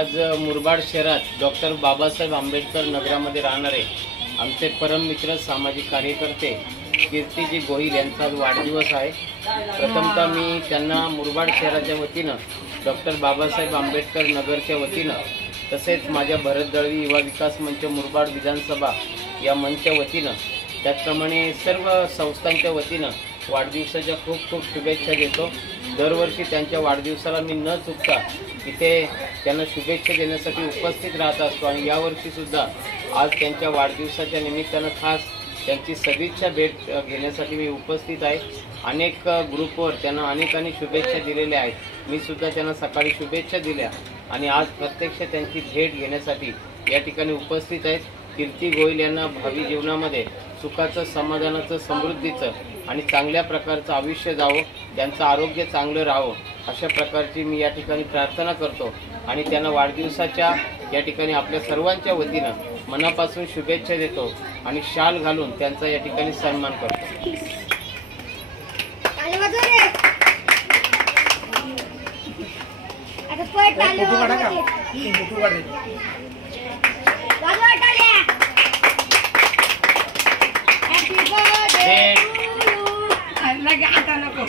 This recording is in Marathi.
आज मुरबाड शहरात डॉक्टर बाबासाहेब आंबेडकर नगरामध्ये राहणारे आमचे परम मित्र सामाजिक कार्यकर्ते कीर्तीजी गोहिल यांचा वाढदिवस आहे। प्रथमतः मी त्यांना मुरबाड शहराच्या वतीनं डॉक्टर बाबासाहेब आंबेडकर नगरच्या वतीनं तसेच माझ्या भरत दळवी युवा विकास मंच मुरबाड विधानसभा या मंचच्या वतीनं त्याचप्रमाणे सर्व संस्थांच्या वतीनं वाढदिवसाच्या खूप खूप शुभेच्छा देतो। दरवर्षी त्यांच्या वाढदिवसाला मी न चुकता इथे त्यांना शुभेच्छा देण्यासाठी उपस्थित राहत असतो आणि यावर्षीसुद्धा आज त्यांच्या वाढदिवसाच्या निमित्तानं खास त्यांची सदिच्छा भेट घेण्यासाठी मी उपस्थित आहे। अनेक ग्रुपवर त्यांना अनेकांनी शुभेच्छा दिलेल्या आहेत। मी सुद्धा त्यांना सकाळी शुभेच्छा दिल्या आणि आज प्रत्यक्ष त्यांची भेट घेण्यासाठी या ठिकाणी उपस्थित आहेत। कीर्ती गोहिल यांना भावी जीवनामध्ये सुखाचं, समाधानाचं, समृद्धीचं आणि चांगल्या प्रकारचं आयुष्य जावं, त्यांचं आरोग्य चांगलं राहावं अशा प्रकारची मी या ठिकाणी प्रार्थना करतो आणि त्यांना वाढदिवसाच्या या ठिकाणी आपल्या सर्वांच्या वतीनं मनापासून शुभेच्छा देतो आणि शाल घालून त्यांचा या ठिकाणी सन्मान करतो। आता नको